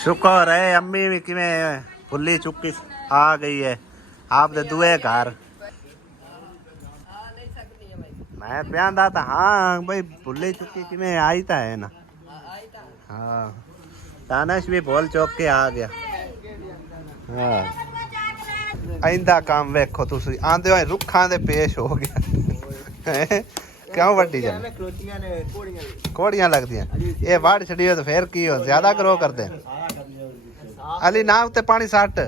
शुक्र है अम्मी भी किवें फुल्ली चुकी आ गई है आप दे दुए घर मैं प्यांदा था हाँ भाई फुल्ली चुकी किवें आई था है ना हाँ तानश भी बोल चौक के आ गया हाँ आइंदा काम वेखो तुसी आंदे होए रुखां दे पेश हो गया क्यों वड्डी जाने कोड़ियां लगदियां ये वाड़ छड़ी हो तो फिर की हो ज्यादा ग्रो करदे अली ना उत्ते पानी सट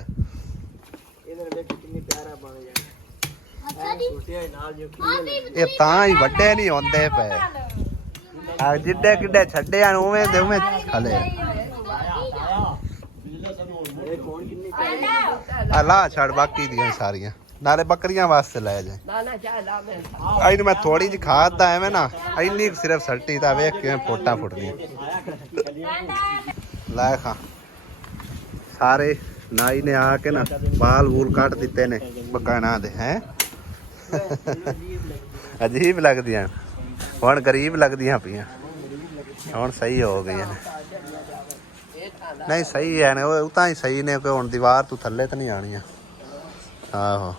ये तां ही वड्डे नहीं होंदे पे आ जिड्डे किड्डे छड्डे आ उवें दे उवें खले अला छड़ बाकी दियां सारियां नाले बकरियां वास्ते ले जाए आई मैं थोड़ी जी खाद दा एवें ना इन्नी सिर्फ सट्टी दा वेख किवें फोटा फुटदियां लाए खा सारे नाई ने आके ना बाल वूल काट दिते ने बकाना दे हैं अजीब लगदियां हुण गरीब लगदियां पियां हुण सही हो गई ने नहीं सही है ने उतां ही सही ने कि हुण दीवार तू थल्ले तो नहीं आनी आहो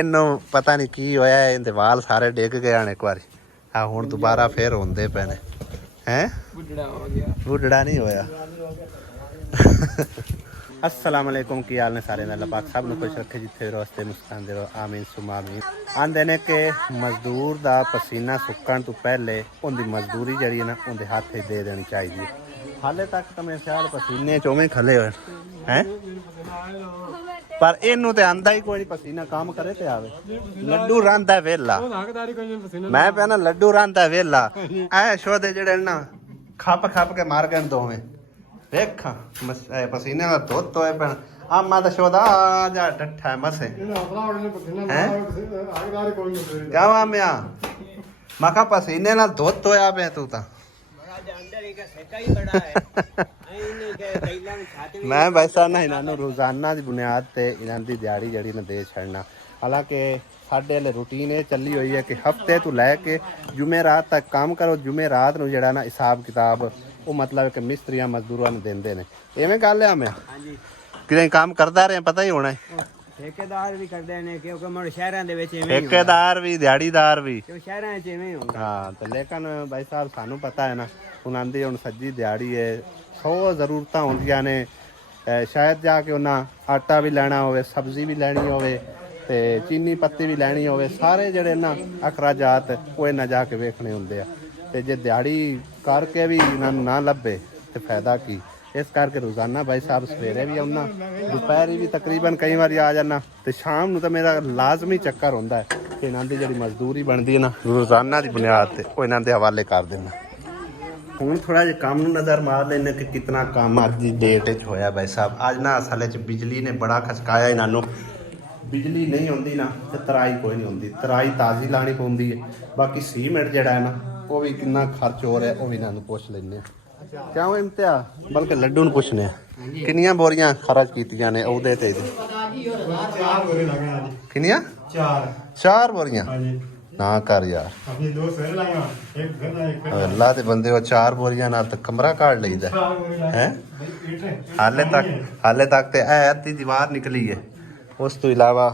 इनू पता नहीं की होया इनके वाल सारे डिग गए एक बार आ हुण दोबारा फिर होंदे पे ने हैं बुढ़ड़ा नहीं होया अस्सलाम वालेकुम की हाल ने सारे अल्लाह पाक सब नु खुश रखे जिथे रस्ते मुस्कांदे रहो आमीन सुमा आमीन आंदे ने कि मजदूर दा पसीना सुक्कण तो पहले उनकी मजदूरी जड़ी ना उनके हाथ दे देनी चाहिए हाले तक तो मेरे ख्याल पसीने चोवें खले हुए हैं पर इनू ते आंदा ही कोई नहीं पसीना काम करे ते आवे लड्डू रांदा वेला मैं कहना लड्डू रांदा वेला ऐ शोदे जेड़े ना खप खप के मार गए दोवें देख पसीने का धोत होए पे आमा तो शोदा जा डठा है मसे हैं क्या आमिया मका पसीने ना धोत होया पे तू ता मैं वैसा ना इन्होंने रोजाना की बुनियाद से इन्हों की दिहाड़ी जड़ी ने दे छड़ना हालांकि साढ़े वाले रूटीन ये चली हुई है कि हफ्ते तो लैके जुमेरात तक काम करो जुमेरात नूं जड़ा ना हिसाब किताब वो मतलब कि मिस्त्रियां मजदूरों ने देंदे ने इवें गल है मैं कि काम करता रहे पता ही होना है ठेकेदार भी करते ने क्योंकि मुड़ शहरां दे विच इवें ठेकेदार भी दिहाड़ीदार भी शहरां च इवें हुंदा हाँ तो लेकिन भाई साहब सानू पता है ना उन्हां दी हुण सज्जी दिहाड़ी है 100 जरूरतां होंदियां ने शायद जाके उन्हां आटा भी लैना होवे सब्जी भी लैनी होवे ते चीनी पत्ती भी लैनी होवे सारे जेड़े ना अखराजात वो इन्हां जाके वेखने हुंदे आ ते जे दिहाड़ी करके भी इन्हां ना लभे ते फायदा की इस करके रोजाना भाई साहब सवेरे भी आउना दोपहरी भी तकरीबन कई बार आ जाना तो शाम नूं तो मेरा लाजमी चक्कर होंदा है कि इन्हां दी जिहड़ी मजदूरी बनदी है ना रोजाना की बुनियाद ते वो इन्हां दे हवाले कर देना हुण थोड़ा जिहा काम नूं नज़र मार लेने कि कितना काम अज की डेट च होया भाई साहब अज ना असल च बिजली ने बड़ा खचकाया इन्हां नूं बिजली नहीं होंदी ना तो तराई कोई नहीं होंदी तराई ताज़ी लानी पौंदी है बाकी सीमेंट जिहड़ा है ना वो भी कितना खर्च हो रहा है वो भी इन्हां नूं पुछ लैंदे क्यों इम्तिया बल्कि लड्डू नूं पुछने किन्नियां बोरियां खर्च कीतियां ने ओहदे ते किन्नियां चार बोरियां ना कर यार अल्लाह दे बंदे हो चार बोरियां नाल ते कमरा काट लईदा हैं हाले तक ते है अद्धी दीवार निकली है उस तो इलावा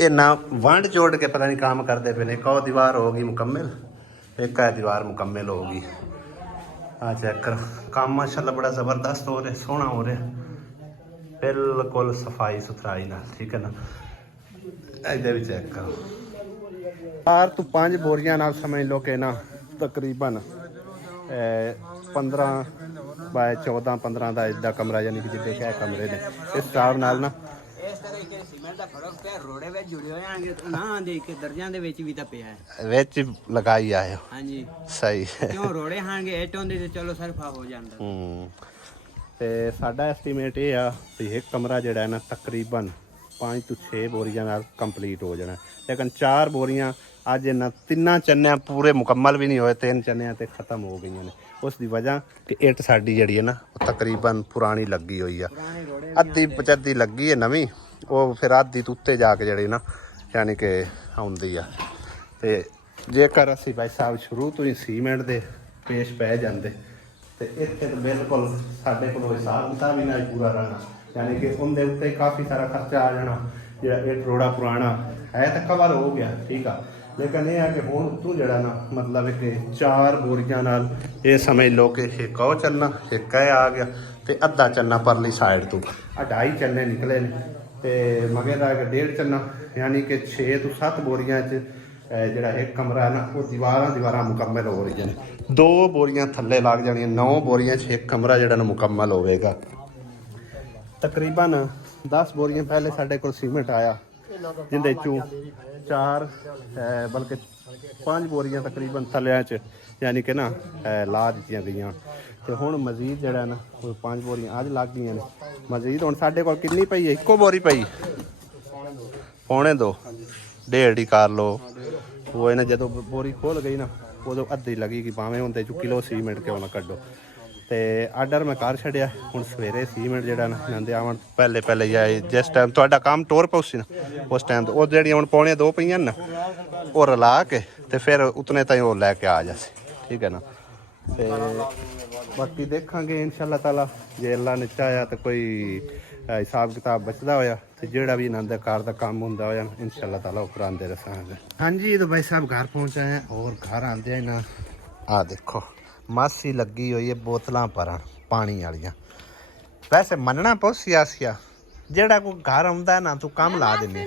ये ना वंड जोड़ के पता नहीं काम करते पे ने एक और दीवार होगी मुकम्मल एक है दीवार मुकम्मल होगी हाँ चेक करो काम माशाल्लाह बड़ा ज़बरदस्त हो रहा सोहना हो रहा बिल्कुल सफाई सुथराई ना ठीक है ना इधर भी चेक करो 4 तो 5 बोरियां नाल समझ लो कि ना तकरीबन 15 बाय 14-15 का इदा कमरा यानी कि जिद्दे क्या कमरे ने इस हिसाब नाल ना इस तरीके सीमेंट दा फर्क पे रोड़े विच जुड़े होए आंगे ना दे के दर्जियां दे विच भी ता पिया है विच लगाई आए हो हां जी सही क्यों रोड़े हांगे इट होंदे ते चलो सरफा हो जांदा ते साडा एस्टीमेट ये आ कि एक कमरा जेड़ा है ना तकरीबन 5 तो 6 बोरियां नाल कंप्लीट हो जाना लेकिन 4 बोरियां अज इन्हां 3 चन्नियां पूरे मुकम्मल भी नहीं होए 3 चन्नियां ते खत्म हो गई ने उसकी वजह कि इट साडी जिहड़ी है ना तकरीबन पुरानी लगी हुई है अद्धी पचद्दी लगी है नवीं वो फिर अद्धी तो उत्ते जाके जिहड़ी ना यानी कि आउंदी आ ते जेकर असीं भाई साहब शुरू तो ही सीमेंट दे पेश पै जांदे ਤੇ ਇੱਥੇ ਤਾਂ ਬਿਲਕੁਲ ਸਾਡੇ ਕੋਲ ਹਿਸਾਬ ਕਿਤਾਬ ਵੀ ਨਾਲ ਪੂਰਾ ਰਹਿਣਾ, ਯਾਨੀ ਕਿ ਉਹਦੇ ਉੱਤੇ ਕਾਫੀ ਸਾਰਾ ਖਰਚਾ ਆ ਜਾਣਾ। ਜਿਹੜਾ ਇਹ ਰੋੜਾ ਪੁਰਾਣਾ ਹੈ ਤਾਂ ਕਵਰ ਹੋ ਗਿਆ, ਠੀਕ ਆ, ਲੇਕਿਨ ਇਹ ਹੈ ਕਿ ਹੁਣ ਉੱਤੋਂ ਜਿਹੜਾ ਨਾ ਮਤਲਬ ਹੈ ਕਿ 4 ਬੋਰੀਆਂ ਨਾਲ ਇਹ ਸਮਝ ਲਓ ਕਿ ਇੱਕ ਉਹ ਚੱਲਣਾ, ਇੱਕ ਇਹ ਆ ਗਿਆ ਤੇ ਅੱਧਾ ਚੱਲਣਾ ਪਰਲੀ ਸਾਈਡ ਤੋਂ, 2.5 ਚੱਲਣੇ ਨਿਕਲੇ ਨੇ ਤੇ ਮਗੇ ਦਾ 1.5 ਚੱਲਣਾ, ਯਾਨੀ ਕਿ 6 ਤੋਂ 7 ਬੋਰੀਆਂ 'ਚ ਜਿਹੜਾ ਇੱਕ ਕਮਰਾ ਨਾ ਉਹ ਦੀਵਾਰਾਂ ਮੁਕੰਮਲ ਹੋ ਰਹੀਆਂ ਨੇ। 2 ਬੋਰੀਆਂ ਥੱਲੇ ਲੱਗ ਜਾਣੀਆਂ, 9 ਬੋਰੀਆਂ 'ਚ ਇੱਕ ਕਮਰਾ ਜਿਹੜਾ ਨਾ ਮੁਕੰਮਲ ਹੋਵੇਗਾ। ਤਕਰੀਬਨ 10 ਬੋਰੀਆਂ ਪਹਿਲੇ ਸਾਡੇ ਕੋਲ ਸੀਮੈਂਟ ਆਇਆ, ਜਿੰਦੇ ਚੋਂ 4 ਬਲਕਿ 5 ਬੋਰੀਆਂ ਤਕਰੀਬਨ ਥੱਲਿਆਂ 'ਚ ਯਾਨੀ ਕਿ ਨਾ ਲਾ ਦਿੱਤੀਆਂ ਗਈਆਂ ਤੇ ਹੁਣ ਮਜ਼ੀਦ ਜਿਹੜਾ ਨਾ ਉਹ 5 ਬੋਰੀਆਂ ਅੱਜ ਲੱਗ ਗਈਆਂ ਨੇ। ਮਜ਼ੀਦ ਹੁਣ ਸਾਡੇ ਕੋਲ ਕਿੰਨੀ ਪਈ ਹੈ? ਇੱਕੋ ਬੋਰੀ ਪਈ, ਪੌਣੇ 2, 1.5 ਹੀ ਕਰ ਲਓ। ਉਹ ਇਹਨੇ ਜਦੋਂ ਬੋਰੀ ਖੋਲ ਗਈ ਨਾ ਉਦੋਂ ਅੱਧੀ ਲੱਗੇਗੀ, ਭਾਵੇਂ ਹੁੰਦੇ ਚੋਂ ਕਿਲੋ ਸੀਮੈਂਟ ਕਿਉਂ ਨਾ ਕੱਢੋ। ਤੇ ਆਰਡਰ ਮੈਂ ਕਰ ਛੱਡਿਆ, ਹੁਣ ਸਵੇਰੇ ਸੀਮੈਂਟ ਜਿਹੜਾ ਨਾ ਜਾਂਦੇ ਆਵਣ ਪਹਿਲੇ ਜਾਏ ਜਿਸ ਟਾਈਮ ਤੁਹਾਡਾ ਕੰਮ ਟੋਰ ਪਉਸੀ ਨਾ ਉਸ ਟਾਈਮ ਉਹ ਜਿਹੜੀਆਂ ਹੁਣ ਪੌਣੇ 2 ਪਈਆਂ ਨਾ ਉਹ ਰਲਾ ਕੇ ਤੇ ਫਿਰ ਉਤਨੇ ਤਾਈਂ ਉਹ ਲੈ ਕੇ ਆ ਜਾਸੇ, ਠੀਕ ਹੈ ਨਾ। ਤੇ ਬਾਕੀ ਦੇਖਾਂਗੇ ਇਨਸ਼ਾਅੱਲਾ ਤਾਲਾ, ਜੇ ਅੱਲਾ ਨੇ ਚਾਹਿਆ ਤਾਂ ਕੋਈ ਹਿਸਾਬ ਕਿਤਾਬ ਬਚਦਾ ਹੋਇਆ ਤੇ ਜਿਹੜਾ ਵੀ ਇਹਨਾਂ ਦੇ ਕਾਰ ਦਾ ਕੰਮ ਹੁੰਦਾ ਹੋਇਆ ਇਨਸ਼ਾਅੱਲਾ ਤਾਲਾ ਉਹ ਕਰਾਉਂਦੇ ਰਸਾਂਗੇ। ਹਾਂਜੀ तो भाई साहब घर पहुंचे हैं और घर आते हैं ना आ देखो मासी लगी हुई है बोतलां भरन पानी वालियां। वैसे मनना पौसी आसिया जेड़ा कोई घर आंदा है ना तू काम ला देनी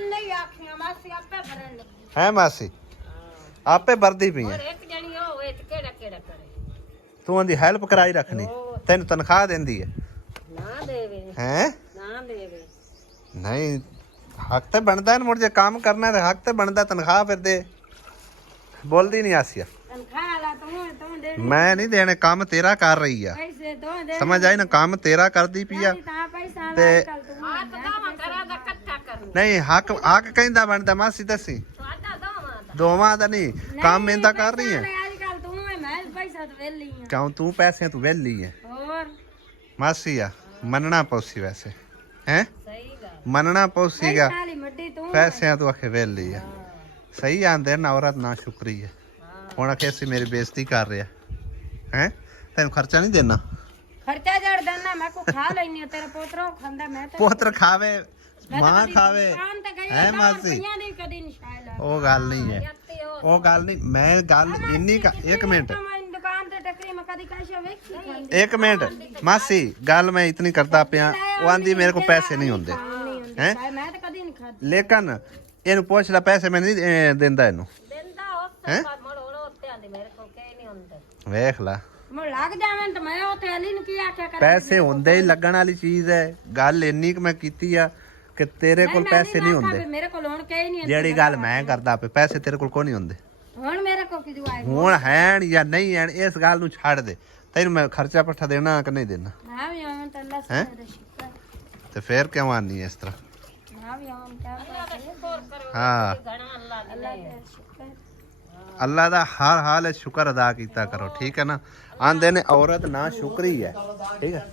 है मासी आपे भरदी पई है तू आंदी हेल्प कराई रखनी तेन तनख्वाह देंदी है हैं नहीं हक तो बनता है मुड़ जे काम करना है हक तो बनता तनख्वाह फिर दे बोलती नहीं आसिया मैं नहीं देने काम तेरा कर रही है समझ आई ना काम तेरा करती पिया ते नहीं हक हक कहता बनता मासी दसी दोवां दा नहीं काम मेहनत कर रही है क्यों तू पैसे तू वेली है मासी आ मनना पौसी वैसे हैं मनना पौसीगा पैसे तू आखे वेली है सही आंदे ना औरत ना शुक्री है ਹੁਣ ਆਖੇ ਅਸੀਂ ਮੇਰੀ ਬੇਇੱਜ਼ਤੀ ਕਰ ਰਿਹਾ ਹੈ ਤੈਨੂੰ ਖਰਚਾ ਨਹੀਂ ਦੇਣਾ ਖਰਚਾ ਜੜ ਦੇਣਾ ਮੈਂ ਕੋ ਖਾ ਲੈਣੀ ਤੇਰਾ ਪੋਤਰਾ ਖਾਂਦਾ ਮੈਂ ਤਾਂ ਪੁੱਤਰ ਖਾਵੇ ਮਾਂ ਖਾਵੇ ਹੈ ਮਾਸੀ ਕਦੀ ਨਿਸ਼ਾਇਲਾ ਉਹ ਗੱਲ ਨਹੀਂ ਹੈ ਉਹ ਗੱਲ ਨਹੀਂ ਮੈਂ ਗੱਲ ਇੰਨੀ ਇੱਕ ਮਿੰਟ ਦੁਕਾਨ ਤੇ ਟੱਕਰੀ ਮੈਂ ਕਦੀ ਕਾਸ਼ਾ ਵੇਖੀ ਇੱਕ ਮਿੰਟ ਮਾਸੀ ਗੱਲ ਮੈਂ ਇਤਨੀ ਕਰਦਾ ਪਿਆ ਉਹ ਆਂਦੀ ਮੇਰੇ ਕੋਲ ਪੈਸੇ ਨਹੀਂ ਹੁੰਦੇ ਹੈ ਮੈਂ ਤਾਂ ਕਦੀ ਨਹੀਂ ਖਾਦੀ ਲੇਕਿਨ ਇਹਨੂੰ ਪੁੱਛ ਲੈ ਪੈਸੇ ਮੈਂ ਨਹੀਂ ਦਿੰਦਾ ਇਹਨੂੰ ਹੈ ਵੇਖ ਲੈ ਮੈਂ ਲੱਗ ਜਾਵਾਂ ਤਾਂ ਮੈਂ ਉਹ ਤੇ ਅਲੀ ਨੂੰ ਕੀ ਆਖਿਆ ਕਰ ਪੈਸੇ ਹੁੰਦੇ ਹੀ ਲੱਗਣ ਵਾਲੀ ਚੀਜ਼ ਹੈ ਗੱਲ ਇੰਨੀ ਕਿ ਮੈਂ ਕੀਤੀ ਆ ਕਿ ਤੇਰੇ ਕੋਲ ਪੈਸੇ ਨਹੀਂ ਹੁੰਦੇ ਮੇਰੇ ਕੋਲ ਹੁਣ ਕਹੀ ਨਹੀਂ ਜਿਹੜੀ ਗੱਲ ਮੈਂ ਕਰਦਾ ਪਏ ਪੈਸੇ ਤੇਰੇ ਕੋਲ ਕੋਈ ਨਹੀਂ ਹੁੰਦੇ ਹੁਣ ਮੇਰੇ ਕੋਲ ਕਿਦੋਂ ਆਏ ਹੁਣ ਹੈਣ ਜਾਂ ਨਹੀਂ ਹੈਣ ਇਸ ਗੱਲ ਨੂੰ ਛੱਡ ਦੇ ਤੈਨੂੰ ਮੈਂ ਖਰਚਾ ਪੱਠਾ ਦੇਣਾ ਕਿ ਨਹੀਂ ਦੇਣਾ ਮੈਂ ਵੀ ਆਵਾਂ ਤਾਂ ਅੱਲਾ ਹੈਂ? ਦਾ ਸ਼ੁਕਰ ਤੇ ਫੇਰ ਕਿਉਂ ਆਨੀ ਇਸ ਤਰ੍ਹਾਂ ਮੈਂ ਵੀ ਆਵਾਂ ਤਾਂ ਹਾਂ ਅੱਲਾ ਦਾ ਸ਼ੁਕਰ ਅੱਲਾ ਦਾ ਹਰ ਹਾਲ ਸ਼ੁਕਰ ਅਦਾ ਕੀਤਾ ਕਰੋ ਠੀਕ ਹੈ ਨਾ ਆਂਦੇ ਨੇ ਔਰਤ ਨਾ ਸ਼ੁਕਰੀ ਹੈ ਠੀਕ ਹੈ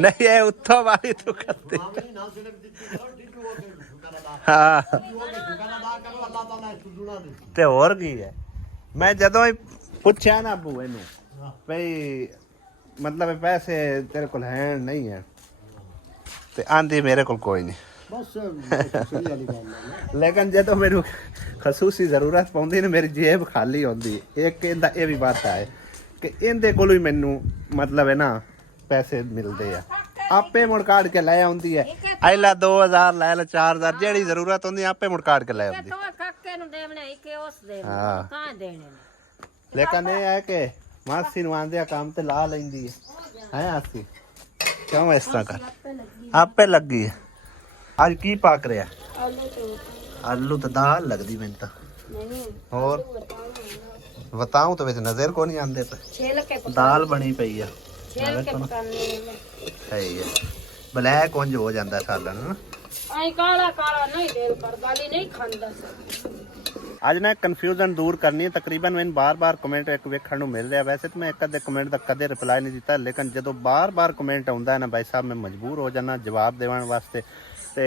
ਨਹੀਂ ਇਹ ਉੱਥੋਂ ਵਾਲੀ ਤੂੰ ਕਰਦੀ ਹਾਂ ਤੇ ਹੋਰ ਕੀ ਹੈ ਮੈਂ ਜਦੋਂ ਹੀ ਪੁੱਛਿਆ ਨਾ ਅੱਬੂ ਇਹਨੂੰ ਭਈ ਮਤਲਬ ਪੈਸੇ ਤੇਰੇ ਕੋਲ ਹੈ ਨਹੀਂ ਹੈ ਤੇ ਆਂਦੀ ਮੇਰੇ ਕੋਲ ਕੋਈ ਨਹੀਂ लेकिन जो मेरे खसूसी जरूरत पौंदी ना मेरी जेब खाली होंदी एक इहदा ये भी बात है कि इहदे कोलों ही मैनू मतलब है ना पैसे मिलते हैं आपे मुड़ काट के लै आउंदी है आइला 2000 लै ला 4000 जेड़ी जरूरत होंदी आपे मुड़ काट के लै आउंदी हां लेकिन ये है कि मासी नू आंदे काम ते ला लैंदी है आसी क्यों इस तरह कर आपे लगी है आज की पाक रहा आलू तो दाल लगती मैंने तो और बताऊं तो वैसे नजर को नहीं आंदे पे दाल बनी पई है सही है ब्लैक उंज हो जाता सालन ना काला काला नहीं देर पर गाली नहीं खांदा आज ना कन्फ्यूजन दूर करनी है तकरीबन मैंने बार कमेंट एक वेखण नूं मिल रहा वैसे तो मैं एक अद्धे कमेंट का कदे रिप्लाई नहीं दिता लेकिन जो बार कमेंट आउंदा है ना भाई साहब मैं मजबूर हो जाना जवाब देवन वास्ते ते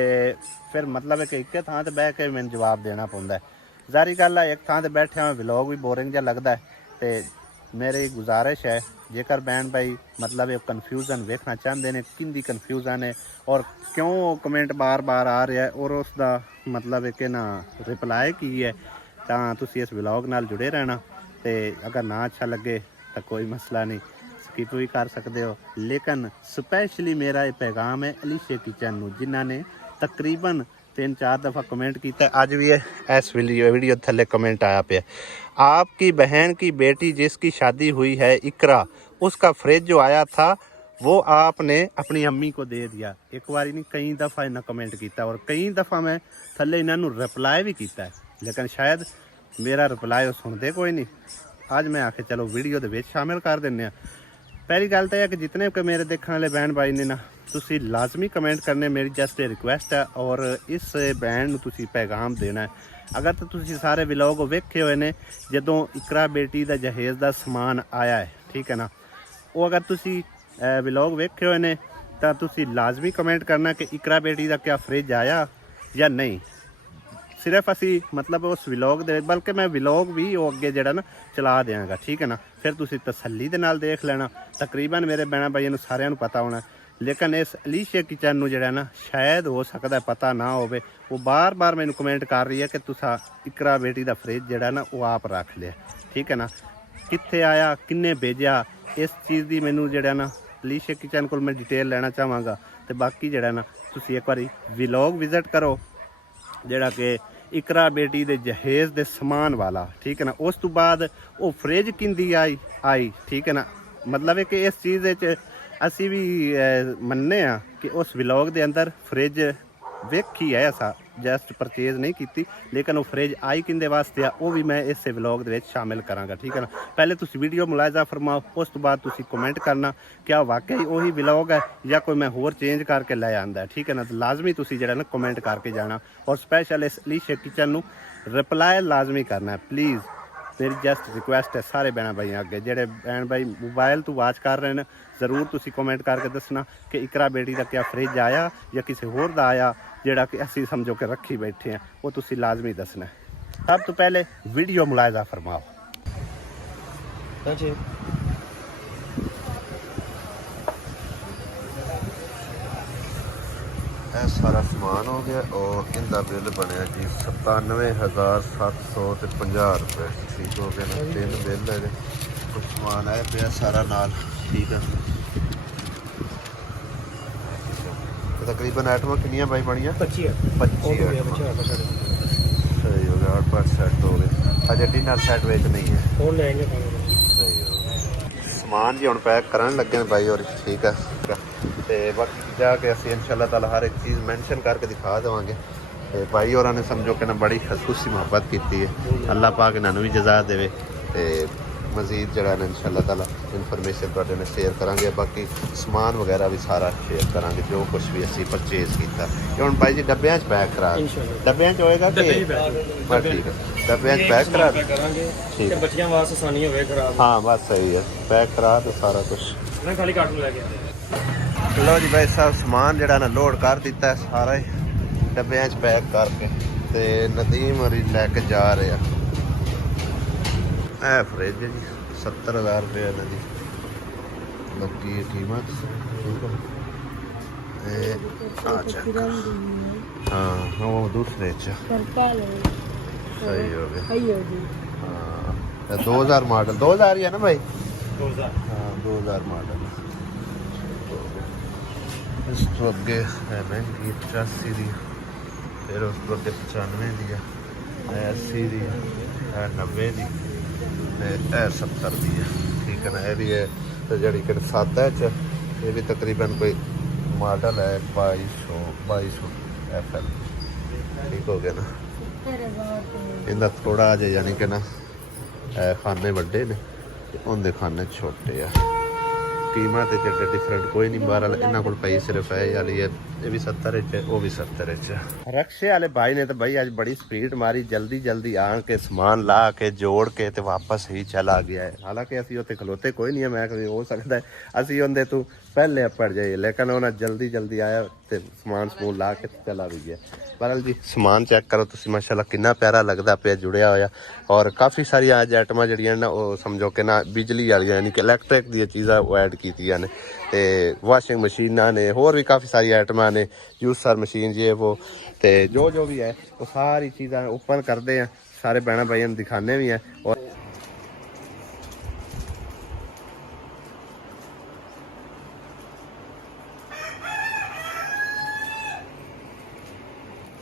फिर मतलब है कि एक थां ते बह के मैंने जवाब देना पौंदा है जारी गल है एक थां ते बैठे हुए व्लॉग भी बोरिंग जिहा लगदा है ते ਮੇਰੀ ਗੁਜ਼ਾਰਿਸ਼ ਹੈ ਜੇਕਰ ਬੈਨ ਭਾਈ ਮਤਲਬ ਇਹ ਕਨਫਿਊਜ਼ਨ ਵੇਖਣਾ ਚਾਹੁੰਦੇ ਨੇ ਕਿੰਦੀ ਕਨਫਿਊਜ਼ਨ ਹੈ ਔਰ ਕਿਉਂ ਕਮੈਂਟ ਬਾਰ-ਬਾਰ ਆ ਰਿਹਾ ਔਰ ਉਸ ਦਾ ਮਤਲਬ ਹੈ ਕਿ ਨਾ ਰਿਪਲਾਈ ਕੀ ਹੈ ਤਾਂ ਤੁਸੀਂ ਇਸ ਵਲੌਗ ਨਾਲ ਜੁੜੇ ਰਹਿਣਾ ਤੇ ਅਗਰ ਨਾ ਅੱਛਾ ਲੱਗੇ ਤਾਂ ਕੋਈ ਮਸਲਾ ਨਹੀਂ ਸਕਿਪ ਵੀ ਕਰ ਸਕਦੇ ਹੋ ਲੇਕਿਨ ਸਪੈਸ਼ਲੀ ਮੇਰਾ ਇਹ ਪੈਗਾਮ ਹੈ ਅਲੀਸ਼ੇ ਕਿਚਨ ਨੂੰ ਜਿਨ੍ਹਾਂ ਨੇ ਤਕਰੀਬਨ 3-4 दफ़ा कमेंट किया आज भी है इस वीडियो थल्ले कमेंट आया पे आपकी बहन की बेटी जिसकी शादी हुई है इकरा उसका फ्रिज जो आया था वो आपने अपनी अम्मी को दे दिया एक बार नहीं कई दफ़ा इन्हें कमेंट किया और कई दफ़ा मैं थल्ले इन्होंने रिप्लाई भी किया लेकिन शायद मेरा रिप्लाई सुनते कोई नहीं आज मैं आखे चलो वीडियो के शामिल कर दें पहली गल तो यह कि जितने के मेरे देखने वाले बहन भाई ने ना ਤੁਸੀਂ ਲਾਜ਼ਮੀ ਕਮੈਂਟ ਕਰਨੇ ਮੇਰੀ ਜਸਟ ਇਹ ਰਿਕੁਐਸਟ ਹੈ ਔਰ ਇਸ ਬੈਂਡ ਨੂੰ ਤੁਸੀਂ ਪੈਗਾਮ ਦੇਣਾ ਹੈ ਅਗਰ ਤਾਂ ਤੁਸੀਂ ਸਾਰੇ ਵਲੌਗ ਵੇਖੇ ਹੋਏ ਨੇ ਜਦੋਂ ਇਕਰਾ ਬੇਟੀ ਦਾ ਜਹੇਜ਼ ਦਾ ਸਮਾਨ ਆਇਆ ਹੈ ਠੀਕ ਹੈ ਨਾ ਉਹ ਅਗਰ ਤੁਸੀਂ ਵਲੌਗ ਵੇਖੇ ਹੋਏ ਨੇ ਤਾਂ ਤੁਸੀਂ ਲਾਜ਼ਮੀ ਕਮੈਂਟ ਕਰਨਾ ਕਿ ਇਕਰਾ ਬੇਟੀ ਦਾ ਕਿਆ ਫ੍ਰਿਜ ਆਇਆ ਜਾਂ ਨਹੀਂ ਸਿਰਫ ਅਸੀਂ ਮਤਲਬ ਉਸ ਵਲੌਗ ਦੇ ਬਲਕਿ ਮੈਂ ਵਲੌਗ ਵੀ ਉਹ ਅੱਗੇ ਜਿਹੜਾ ਨਾ ਚਲਾ ਦਿਆਂਗਾ ਠੀਕ ਹੈ ਨਾ ਫਿਰ ਤੁਸੀਂ ਤਸੱਲੀ ਦੇ ਨਾਲ ਦੇਖ ਲੈਣਾ ਤਕਰੀਬਨ ਮੇਰੇ ਬਹਿਣਾ ਭਾਈਆਂ ਨੂੰ ਸਾਰਿਆਂ ਨੂੰ ਪਤਾ ਹੋਣਾ लेकिन इस अलीशे किचन ਨੂੰ ਜਿਹੜਾ ਨਾ ਸ਼ਾਇਦ ਹੋ ਸਕਦਾ ਪਤਾ ਨਾ ਹੋਵੇ ਉਹ ਬਾਰ-ਬਾਰ ਮੈਨੂੰ ਕਮੈਂਟ ਕਰ ਰਹੀ ਹੈ ਕਿ ਤੁਸੀਂ ਇਕਰਾ ਬੇਟੀ ਦਾ ਫ੍ਰਿਜ ਜਿਹੜਾ ਨਾ ਉਹ ਆਪ ਰੱਖ ਲਿਆ ਠੀਕ ਹੈ ਨਾ ਕਿੱਥੇ ਆਇਆ ਕਿੰਨੇ ਭੇਜਿਆ ਇਸ ਚੀਜ਼ ਦੀ ਮੈਨੂੰ ਜਿਹੜਾ ਨਾ ਅਲੀਸ਼ੇ ਕਿਚਨ ਕੋਲ ਮੈਂ ਡਿਟੇਲ ਲੈਣਾ ਚਾਹਾਂਗਾ ਤੇ ਬਾਕੀ ਜਿਹੜਾ ਨਾ ਤੁਸੀਂ ਇੱਕ ਵਾਰੀ ਵਲੌਗ ਵਿਜ਼ਿਟ ਕਰੋ ਜਿਹੜਾ ਕਿ ਇਕਰਾ ਬੇਟੀ ਦੇ ਜਹੇਜ਼ ਦੇ ਸਮਾਨ ਵਾਲਾ ਠੀਕ ਹੈ ਨਾ ਉਸ ਤੋਂ ਬਾਅਦ ਉਹ ਫ੍ਰਿਜ ਕਿੰਦੀ ਆਈ ਠੀਕ ਹੈ ਨਾ ਮਤਲਬ ਹੈ ਕਿ ਇਸ ਚੀਜ਼ ਵਿੱਚ ਅਸੀਂ ਵੀ ਮੰਨਦੇ ਹਾਂ ਕਿ ਉਸ ਵਲੌਗ ਦੇ ਅੰਦਰ ਫ੍ਰਿਜ ਵੇਖੀ ਹੈ ਅਸਾਂ ਜਸਟ ਪਰਚੇਜ਼ ਨਹੀਂ ਕੀਤੀ ਲੇਕਿਨ ਉਹ ਫ੍ਰਿਜ ਆਈ ਕਿੰਦੇ ਵਾਸਤੇ ਆ ਉਹ ਵੀ ਮੈਂ ਇਸੇ ਵਲੌਗ ਦੇ ਵਿੱਚ ਸ਼ਾਮਿਲ ਕਰਾਂਗਾ ਠੀਕ ਹੈ ਨਾ ਪਹਿਲੇ ਤੁਸੀਂ ਵੀਡੀਓ ਮੁਲਾਜ਼ਾ ਫਰਮਾਓ ਉਸ ਤੋਂ ਬਾਅਦ ਤੁਸੀਂ ਕਮੈਂਟ ਕਰਨਾ ਕਿ ਆ ਵਾਕਈ ਉਹੀ ਵਲੌਗ ਹੈ ਜਾਂ ਕੋਈ ਮੈਂ ਹੋਰ ਚੇਂਜ ਕਰਕੇ ਲੈ ਆਂਦਾ ਠੀਕ ਹੈ ਨਾ ਲਾਜ਼ਮੀ ਤੁਸੀਂ ਜਿਹੜਾ ਨਾ ਕਮੈਂਟ ਕਰਕੇ ਜਾਣਾ ਔਰ ਸਪੈਸ਼ਲ ਇਸ ਅਲੀਸ਼ੇ ਕਿਚਨ ਨੂੰ ਰਿਪਲਾਈ ਲਾਜ਼ਮੀ ਕਰਨਾ ਪਲੀਜ਼ मेरी जस्ट रिक्वेस्ट है सारे भैन भाई अगे जेडे भैन भाई मोबाइल तो वाच कर रहे हैं जरूर तुसी कमेंट करके दसना कि इकरा बेटी का क्या फ्रिज आया या किसी होर दा आया जेड़ा कि असी समझो कि रखी बैठे हैं वो तुसी लाजमी दसना है सब तो पहले वीडियो मुलायजा फरमाओ सारा समान हो गया और इनका बिल बनया जी 97,750 रुपये ठीक हो गया ना 3 बिल है कुछ समान आया पे सारा नाल ठीक है तकरीबन आइटम किनिया भाई बनिया 25 सही हो गया 8-5 सेट हो गए अजय डिनर सेट वेच नहीं है सही हो गया समान जी हम पैक करन लगे भाई और ठीक है ਤੇ ਬਾਕੀ ਜਾ ਕੇ ਅਸੀਂ ਇਨਸ਼ਾਅੱਲਾ ਤਾਲਾ ਹਰ ਇੱਕ ਚੀਜ਼ ਮੈਂਸ਼ਨ ਕਰਕੇ ਦਿਖਾ ਦੇਵਾਂਗੇ ਤੇ ਭਾਈ ਹੋਰਾਂ ਨੇ ਸਮਝੋ ਕਿ ਨਾ ਬੜੀ ਖਸੂਸੀ ਮੁਹੱਬਤ ਕੀਤੀ ਹੈ ਅੱਲਾਹ ਪਾਕ ਇਹਨਾਂ ਨੂੰ ਵੀ ਜਜ਼ਾ ਦੇਵੇ ਤੇ ਮਜ਼ੀਦ ਜਿਹੜਾ ਨਾ ਇਨਸ਼ਾਅੱਲਾ ਤਾਲਾ ਇਨਫੋਰਮੇਸ਼ਨ ਤੁਹਾਡੇ ਨਾਲ ਸ਼ੇਅਰ ਕਰਾਂਗੇ ਬਾਕੀ ਸਮਾਨ ਵਗੈਰਾ ਵੀ ਸਾਰਾ ਸ਼ੇਅਰ ਕਰਾਂਗੇ ਜੋ ਕੁਝ ਵੀ ਅਸੀਂ ਪਰਚੇਜ਼ ਕੀਤਾ ਇਹ ਹੁਣ ਭਾਈ ਜੀ ਡੱਬਿਆਂ 'ਚ ਪੈਕ ਕਰਾ ਡੱਬਿਆਂ 'ਚ ਹੋਏਗਾ ਕਿ ਠੀਕ ਹੈ ਡੱਬਿਆਂ 'ਚ ਪੈਕ ਕਰਾ ਕਰਾਂਗੇ ਠੀਕ ਤੇ ਬੱਚਿਆਂ ਵਾਸਤੇ ਆਸਾਨੀ ਹੋਵੇ ਖਰਾਬ ਹਾਂ ਬਸ ਸਹੀ ਹੈ ਪੈਕ ਕਰਾ ਤੇ ਸਾਰਾ ਕੁਝ ਮੈਂ ਖਾਲੀ ਕਾਰਟੂਨ ਲੈ ਕੇ ਆਇਆ लो जी भाई साहब समान जरा ना लोड कर दिता है सारा ही डब्बे च पैक करके ते नदीम हरी लैके जा रहे हैं फ्रिज जी 70,000 रुपये इन्हों की लगी कीमत ठीक है हाँ वो दूसरे सही हो गया हाँ 2000 मॉडल 2000 ही है ना भाई 2000 हाँ 2000 मॉडल इस तो अगे है महंगी 85 दी फिर उस तो अगे 95 दी है 80 दी है 90 दी 70 दी है ठीक है ना ये भी है तो जी कि सादा च ये भी तकरीबन कोई मॉडल है 2200 FL ठीक हो गया ना इनका थोड़ा जो यानी कि ना खाने बड़े ने उनके खाने छोटे आ कीमत डिफरेंट कोई नहीं बाहर इन्होंने को पई सिर्फ है यार ये भी 70 वो भी 70 रक्शे वाले भाई ने तो भाई आज बड़ी स्पीड मारी जल्दी आन के समान ला के जोड़ के ते वापस ही चला गया है हालांकि असी उत्ते खलोते कोई नहीं है मैं हो सकता है असी उनके तू पहले पड़ जाइए लेकिन उन्हें जल्दी आया ਤੇ ਸਮਾਨ ਸਮੂਨ ਲਾ ਕੇ ਚਲਾ ਵੀ ਗਿਆ। ਬਹਰਹਾਲ ਜੀ ਸਮਾਨ ਚੈੱਕ ਕਰੋ ਤੁਸੀਂ, ਮਾਸ਼ਾਅੱਲਾ ਕਿੰਨਾ ਪਿਆਰਾ ਲੱਗਦਾ ਪਿਆ ਜੁੜਿਆ ਹੋਇਆ। ਔਰ ਕਾਫੀ ਸਾਰੀਆਂ ਅੱਜ ਆਈਟਮਾਂ ਜਿਹੜੀਆਂ ਨਾ ਉਹ ਸਮਝੋ ਕਿ ਨਾ ਬਿਜਲੀ ਵਾਲੀਆਂ ਯਾਨੀ ਕਿ ਇਲੈਕਟ੍ਰਿਕ ਦੀਆਂ ਚੀਜ਼ਾਂ ਉਹ ਐਡ ਕੀਤੀਆਂ ਨੇ। ਤੇ ਵਾਸ਼ਿੰਗ ਮਸ਼ੀਨਾਂ ਨੇ, ਹੋਰ ਵੀ ਕਾਫੀ ਸਾਰੀਆਂ ਆਈਟਮਾਂ ਨੇ, ਜੂਸਰ ਮਸ਼ੀਨ ਜੇ ਉਹ ਤੇ ਜੋ ਵੀ ਹੈ ਉਹ ਸਾਰੀ ਚੀਜ਼ਾਂ ਓਪਨ ਕਰਦੇ ਆ, ਸਾਰੇ ਭੈਣਾਂ ਭਾਈਆਂ ਨੂੰ ਦਿਖਾਣੇ ਵੀ ਹੈ। ਔਰ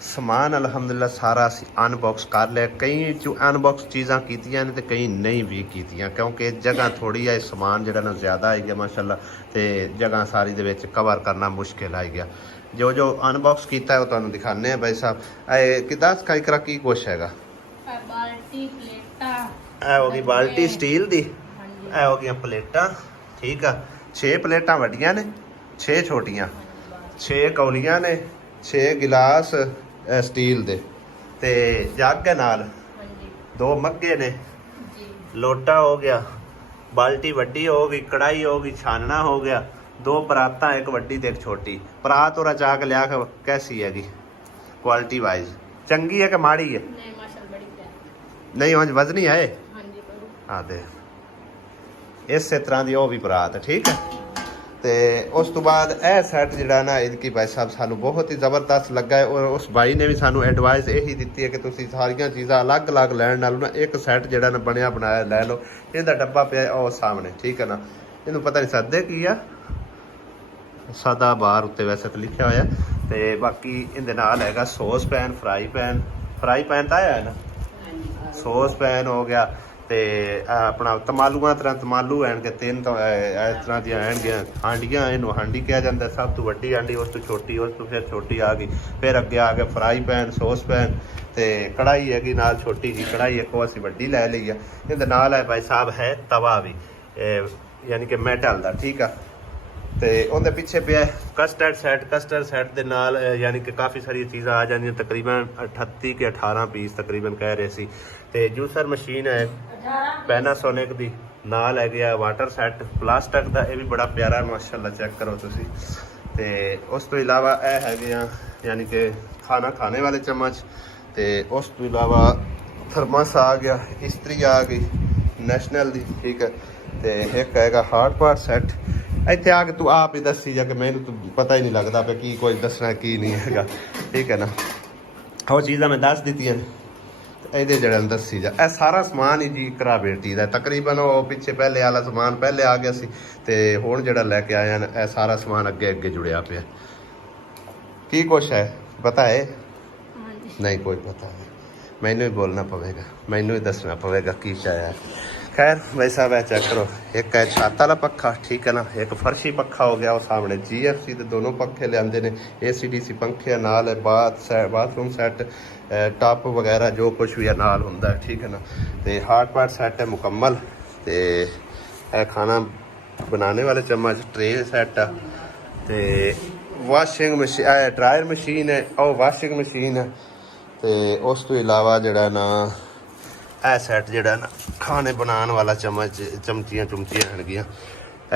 ਸਮਾਨ ਅਲਹਮਦੁਲਿਲਾ ਸਾਰਾ ਅਸੀਂ ਅਨਬਾਕਸ ਕਰ ਲਿਆ। ਕਈ ਜੋ ਅਨਬਾਕਸ ਚੀਜ਼ਾਂ ਕੀਤੀਆਂ ਨੇ ਤੇ ਕਈ ਨਹੀਂ ਵੀ ਕੀਤੀਆਂ, ਕਿਉਂਕਿ ਜਗ੍ਹਾ ਥੋੜੀ ਹੈ, ਸਮਾਨ ਜਿਹੜਾ ਨਾ ਜ਼ਿਆਦਾ ਆਈ ਗਿਆ ਮਾਸ਼ਾਅੱਲਾ, ਤੇ ਜਗ੍ਹਾ ਸਾਰੀ ਦੇ ਵਿੱਚ ਕਵਰ ਕਰਨਾ ਮੁਸ਼ਕਿਲ ਆਈ ਗਿਆ। ਜੋ ਅਨਬਾਕਸ ਕੀਤਾ ਉਹ ਤੁਹਾਨੂੰ ਦਿਖਾਣੇ ਆ। ਭਾਈ ਸਾਹਿਬ ਇਹ ਕਿਦਾਂ ਸਕਾਈ ਕਰਾ ਕੀ ਕੁਛ ਹੈਗਾ? ਬਾਲਟੀ ਪਲੇਟਾਂ, ਇਹ ਹੋ ਗਈ ਬਾਲਟੀ ਸਟੀਲ ਦੀ, ਇਹ ਹੋ ਗਈਆਂ ਪਲੇਟਾਂ, ਠੀਕ ਆ। 6 ਪਲੇਟਾਂ ਵੱਡੀਆਂ ਨੇ, 6 ਛੋਟੀਆਂ, 6 ਕੌਲੀਆਂ ਨੇ, 6 ਗਿਲਾਸ ਸਟੀਲ ਦੇ, ਤੇ ਜੱਗ ਨਾਲ 2 ਮੱਗੇ ਨੇ, ਲੋਟਾ ਹੋ ਗਿਆ, ਬਾਲਟੀ ਵੱਡੀ ਹੋ ਗਈ, ਕੜਾਈ ਹੋ ਗਈ, ਛਾਨਣਾ ਹੋ ਗਿਆ, 2 ਪਰਾਤਾਂ, ਇੱਕ ਵੱਡੀ ਤੇ ਇੱਕ ਛੋਟੀ। ਪਰਾਤ ਔਰ ਚਾਕ ਲਿਆ ਕੇ ਕੈਸੀ ਹੈਗੀ ਕੁਆਲਿਟੀ ਵਾਈਜ਼? ਚੰਗੀ ਹੈ ਕਿ ਮਾੜੀ ਹੈ? ਨਹੀਂ ਮਾਸ਼ਾਅੱਲਾ ਬੜੀ ਪਿਆਰੀ। ਨਹੀਂ ਉਂਝ ਵਜ਼ਨੀ ਹੈ? ਹਾਂਜੀ ਬੜੀ। ਹਾਂ ਦੇ ਇਸੇ ਤਰ੍ਹਾਂ ਦੀ ਉਹ ਵੀ ਪਰਾਤ ਹੈ, ਠੀਕ ਹੈ। ਤੇ ਉਸ ਤੋਂ ਬਾਅਦ ਇਹ ਸੈੱਟ ਜਿਹੜਾ ਨਾ ਇਹਦੀ ਭਾਈ ਸਾਹਿਬ ਸਾਨੂੰ ਬਹੁਤ ਹੀ ਜ਼ਬਰਦਸਤ ਲੱਗਾ ਹੈ। ਔਰ ਉਸ ਭਾਈ ਨੇ ਵੀ ਸਾਨੂੰ ਐਡਵਾਈਸ ਇਹੀ ਦਿੱਤੀ ਹੈ ਕਿ ਤੁਸੀਂ ਸਾਰੀਆਂ ਚੀਜ਼ਾਂ ਅਲੱਗ-ਅਲੱਗ ਲੈਣ ਨਾਲੋਂ ਨਾ ਇੱਕ ਸੈੱਟ ਜਿਹੜਾ ਨਾ ਬਣਿਆ ਬਣਾਇਆ ਲੈ ਲਓ। ਇਹਦਾ ਡੱਬਾ ਪਿਆ ਉਹ ਸਾਹਮਣੇ, ਠੀਕ ਹੈ ਨਾ। ਇਹਨੂੰ ਪਤਾ ਨਹੀਂ ਸੱਦੇ ਕੀ ਆ, ਸਾਦਾ ਬਾਹਰ ਉੱਤੇ ਵੈਸੇ ਤਾਂ ਲਿਖਿਆ ਹੋਇਆ। ਤੇ ਬਾਕੀ ਇਹਦੇ ਨਾਲ ਹੈਗਾ ਸੌਸ ਪੈਨ, ਫਰਾਈ ਪੈਨ ਤਾਂ ਆਇਆ ਨਾ, ਸੌਸ ਪੈਨ ਹੋ ਗਿਆ। ਤੇ ਆਪਣਾ ਤਮਾਲੂਆਂ ਤਰ੍ਹਾਂ ਤਮਾਲੂ ਆਣਗੇ 3 ਤਾਂ ਇਸ ਤਰ੍ਹਾਂ ਦੀਆਂ ਆਣਗੀਆਂ ਹਾਂਡੀਆਂ। ਇਹਨੂੰ ਹਾਂਡੀ ਕਿਹਾ ਜਾਂਦਾ, ਸਭ ਤੋਂ ਵੱਡੀ ਹਾਂਡੀ, ਉਸ ਤੋਂ ਛੋਟੀ, ਉਸ ਤੋਂ ਫਿਰ ਛੋਟੀ ਆ ਗਈ, ਫਿਰ ਅੱਗੇ ਆ ਗਿਆ ਫਰਾਈ ਪੈਨ, ਸੌਸ ਪੈਨ, ਤੇ ਕੜਾਈ ਹੈਗੀ ਨਾਲ ਛੋਟੀ ਜਿਹੀ ਕੜਾਈ, ਇੱਕ ਉਹ ਅਸੀਂ ਵੱਡੀ ਲੈ ਲਈ ਆ। ਇਹਦੇ ਨਾਲ ਹੈ ਭਾਈ ਸਾਹਿਬ ਹੈ ਤਵਾ ਵੀ, ਯਾਨੀ ਕਿ ਮੈਟਲ ਦਾ, ਠੀਕ ਆ। ਤੇ ਉਹਦੇ ਪਿੱਛੇ ਪਿਆ ਕਸਟਰਡ ਸੈੱਟ ਦੇ ਨਾਲ ਯਾਨੀ ਕਿ ਕਾਫੀ ਸਾਰੀਆਂ ਚੀਜ਼ਾਂ ਆ ਜਾਂਦੀਆਂ, ਤਕਰੀਬਨ 38 ਕਿ 18 ਪੀਸ ਤਕਰੀਬਨ ਕਹਿ ਰਹੇ ਸੀ। ਤੇ ਜੂਸਰ ਮਸ਼ੀਨ ਹੈ ਪੈਨਾਸੋਨਿਕ ਦੀ, ਨਾਲ ਹੈ ਗਿਆ ਵਾਟਰ ਸੈੱਟ ਪਲਾਸਟਿਕ ਦਾ, ਇਹ ਵੀ ਬੜਾ ਪਿਆਰਾ ਮਾਸ਼ਾਅੱਲਾ, ਚੈੱਕ ਕਰੋ ਤੁਸੀਂ। ਤੇ ਉਸ ਤੋਂ ਇਲਾਵਾ ਇਹ ਹੈਗੇ ਆ ਯਾਨੀ ਕਿ ਖਾਣਾ ਖਾਣੇ ਵਾਲੇ ਚਮਚ। ਤੇ ਉਸ ਤੋਂ ਇਲਾਵਾ ਥਰਮਸ ਆ ਗਿਆ, ਇਸਤਰੀ ਆ ਗਈ ਨੈਸ਼ਨਲ ਦੀ, ਠੀਕ ਹੈ। ਤੇ ਇੱਕ ਹੈਗਾ ਹਾਰਡ ਪਾਰਟ ਸੈੱਟ। ਇੱਥੇ ਆ ਕੇ ਤੂੰ ਆਪ ਹੀ ਦੱਸੀ ਜਾ, ਕਿ ਮੈਨੂੰ ਤਾਂ ਪਤਾ ਹੀ ਨਹੀਂ ਲੱਗਦਾ ਪਿਆ ਕੀ ਕੁਝ ਦੱਸਣਾ ਕੀ ਨਹੀਂ ਹੈਗਾ, ਠੀਕ ਹੈ ਨਾ। ਉਹ ਚੀਜ਼ਾਂ ਮੈਂ ਦੱਸ ਦਿੱਤੀਆਂ, ਇਹਦੇ ਜਿਹੜਾ ਦੱਸੀ ਜਾ। ਇਹ ਸਾਰਾ ਸਮਾਨ ਹੀ ਜੀ ਕਰਾ ਬੇਟੀ ਦਾ ਤਕਰੀਬਨ, ਉਹ ਪਿੱਛੇ ਪਹਿਲੇ ਵਾਲਾ ਸਮਾਨ ਪਹਿਲੇ ਆ ਗਿਆ ਸੀ, ਤੇ ਹੁਣ ਜਿਹੜਾ ਲੈ ਕੇ ਆਇਆ ਨਾ ਇਹ ਸਾਰਾ ਸਮਾਨ ਅੱਗੇ ਜੁੜਿਆ ਪਿਆ। ਕੀ ਕੁਛ ਹੈ ਪਤਾ ਹੈ? ਨਹੀਂ ਕੋਈ ਪਤਾ ਨਹੀਂ, ਮੈਨੂੰ ਹੀ ਬੋਲਣਾ ਪਵੇਗਾ, ਮੈਨੂੰ ਹੀ ਦੱਸਣਾ ਪਵੇਗਾ ਕੀ ਚਾਹਿਆ। ਖੈਰ ਭਾਈ ਸਾਹਿਬ ਇਹ ਚੈੱਕ ਕਰੋ, ਇੱਕ ਹੈ ਛੱਤ ਵਾਲਾ ਪੱਖਾ, ਠੀਕ ਹੈ ਨਾ, ਇੱਕ ਫਰਸ਼ੀ ਪੱਖਾ ਹੋ ਗਿਆ, ਉਹ ਸਾਹਮਣੇ GFC ਦੇ ਦੋਨੋਂ ਪੱਖੇ ਲਿਆਂਦੇ ਨੇ, ACDC ਪੰਖੇ ਨਾਲ ਹੈ, ਬਾਥਰੂਮ ਸੈੱਟ, ਟੱਪ ਵਗੈਰਾ ਜੋ ਕੁਛ ਵੀ ਨਾਲ ਹੁੰਦਾ ਹੈ, ਠੀਕ ਹੈ ਨਾ। ਤੇ ਹਾਰਡ ਪਾਰਟ ਸੈੱਟ ਹੈ ਮੁਕੰਮਲ। ਤੇ ਇਹ ਖਾਣਾ ਬਣਾने ਵਾਲੇ ਚਮਚ, ट्रे सैट है, तो वाशिंग मशीन ड्रायर मशीन है, और वाशिंग मशीन है। तो उस तो इलावा जड़ा ना ਇਹ ਸੈੱਟ ਜਿਹੜਾ ਨਾ ਖਾਣੇ ਬਣਾਉਣ ਵਾਲਾ ਚਮਚੀਆਂ ਹੈਗੀਆਂ।